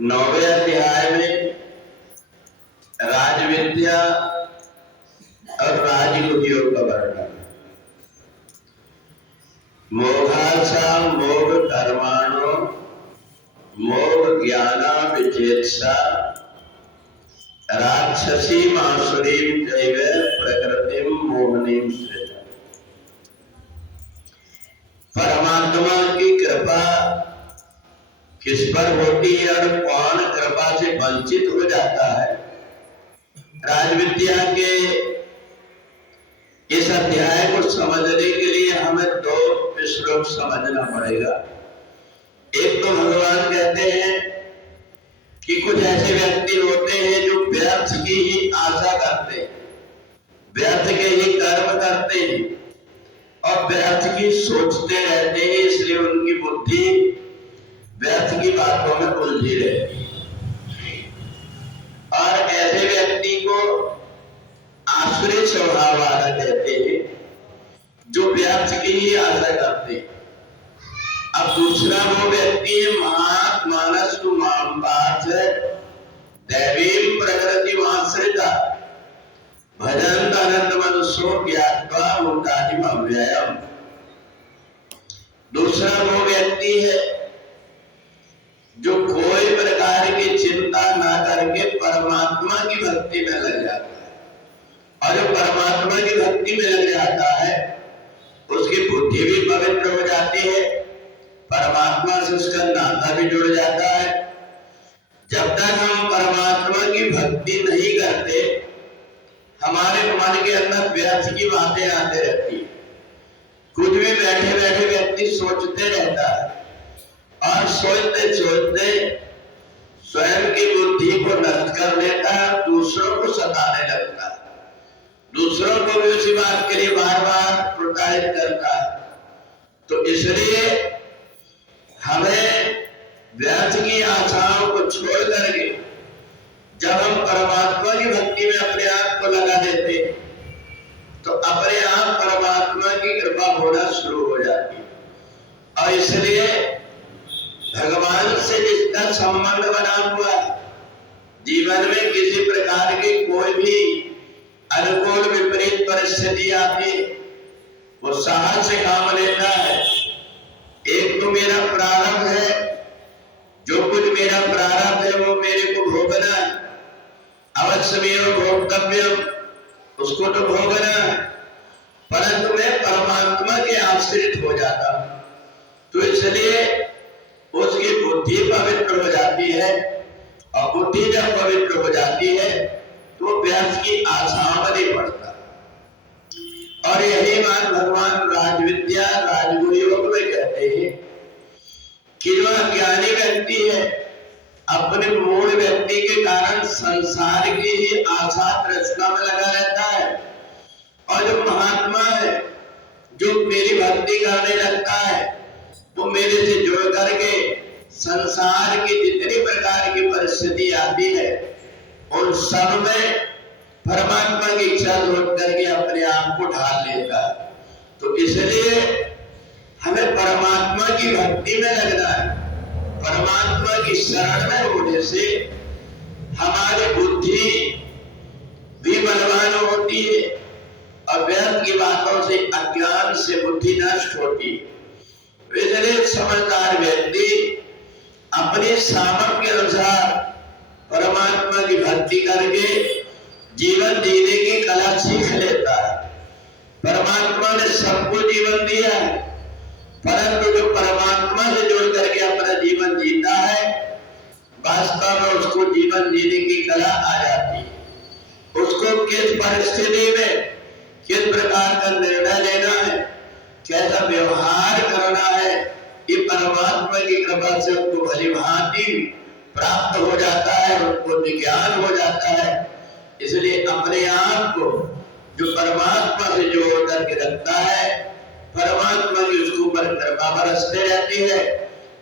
9वें अध्याय में राजविद्या और राजगुहियों का वर्णन। मोघासा मोघ कर्माणो मोघ ज्ञाना विचेत्सा राक्षसी मासुरीम जैव प्रकृतिम मोहनीम सृजा। परमात्मा की कृपा किस पर होती है और कौन कृपा से वंचित हो जाता है। राजविद्या के इस अध्याय को समझने के लिए हमें दो श्लोक समझना पड़ेगा। एक तो भगवान कहते हैं कि कुछ ऐसे व्यक्ति होते हैं जो व्यर्थ की ही आशा करते हैं, व्यर्थ के ही कर्म करते हैं और व्यर्थ की सोचते रहते हैं, इसलिए उनकी बुद्धि व्यर्थ की बातों में उलझी रहती है। और ऐसे व्यक्ति को आसुरी स्वभाव वाला कहते हैं, जो व्यर्थ की ही आशा करते हैं। अब दूसरा वो व्यक्ति है महात्मानस्तु मां पार्थ दैवीं प्रकृतिमाश्रिता भजन्त अनंत मनुष्यो ज्ञात्वा मुक्तादिम अव्ययम्। दूसरा वो व्यक्ति है जो कोई प्रकार की चिंता ना करके परमात्मा की भक्ति में लग जाता है, और जो परमात्मा की भक्ति में लग जाता है उसकी बुद्धि भी पवित्र हो जाती है, परमात्मा से उसका नाता भी जुड़ जाता है। जब तक हम परमात्मा की भक्ति नहीं करते, हमारे मन के अंदर व्यर्थ की बातें आते रहती है। कुछ भी बैठे बैठे व्यक्ति सोचते रहता है और सोचते सोचते स्वयं की बुद्धि को नष्ट कर लेता है, दूसरों को सताने लगता है, दूसरों को भी उसी बात के लिए बार बार प्रोत्साहित करता है। तो इसलिए हमें व्यर्थ की आशाओं को छोड़ करके जब हम परमात्मा की भक्ति में अपने आप को लगा देते तो अपने आप परमात्मा की कृपा होना शुरू हो जाती है। और इसलिए भगवान से जिसका संबंध बना हुआ है, जीवन में किसी प्रकार की कोई भी अनुकूल विपरीत परिस्थिति आती, वो साहस से काम लेता है। एक तो मेरा प्रारब्ध है, जो कुछ मेरा प्रारब्ध है वो मेरे को भोगना है, अवश्य मेरा भोक्तव्य, उसको तो भोगना है, परंतु मैं परमात्मा के आश्रित हो जाता हूं, तो इसलिए उसकी बुद्धि पवित्र हो जाती है। और बुद्धि जब पवित्र हो जाती है तो व्यर्थ की आशाओं में नहीं पड़ता। और यही बात भगवान राजविद्या राजगुरु योग में कहते हैं कि वह ज्ञानी व्यक्ति है, अपने मूल व्यक्ति के कारण संसार की ही आशा तृष्णा में लगा रहता है। और जो महात्मा है, जो मेरी भक्ति करने लगता है, वो मेरे से जुड़ करके संसार की जितनी प्रकार की परिस्थिति आती है उन सब में परमात्मा की इच्छा सोच करके अपने आप को ढाल लेता है। तो इसलिए हमें परमात्मा की भक्ति में लगना है। परमात्मा की शरण में होने से हमारी बुद्धि भी बलवान होती है और व्यर्थ की बातों से, अज्ञान से बुद्धि नष्ट होती है। इसलिए समझदार व्यक्ति अपने सामर्थ्य के अनुसार परमात्मा की भक्ति करके जीवन जीने की कला सीख लेता है। परमात्मा ने सबको जीवन दिया है, परंतु जो परमात्मा से जुड़ करके अपना जीवन जीता है, वास्तव में उसको जीवन जीने की कला आ जाती है। उसको किस परिस्थिति में किस प्रकार का निर्णय लेना है, कैसा व्यवहार करना है, ये परमात्मा की कृपा से उसको भली भांति प्राप्त हो जाता है, उसको ज्ञान हो जाता है। इसलिए अपने आप को जो परमात्मा से जोड़ करके रखता है, परमात्मा की उसके ऊपर कृपा बरसते रहती है।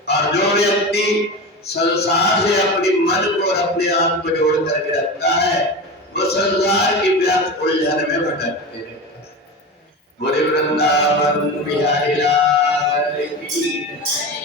और जो व्यक्ति संसार से अपने मन को और अपने आप को जोड़ करके रखता है, वो संसार की व्यर्थ उलझन में भटकते रहता है। बोले वृंदावन बिहारी लाल की।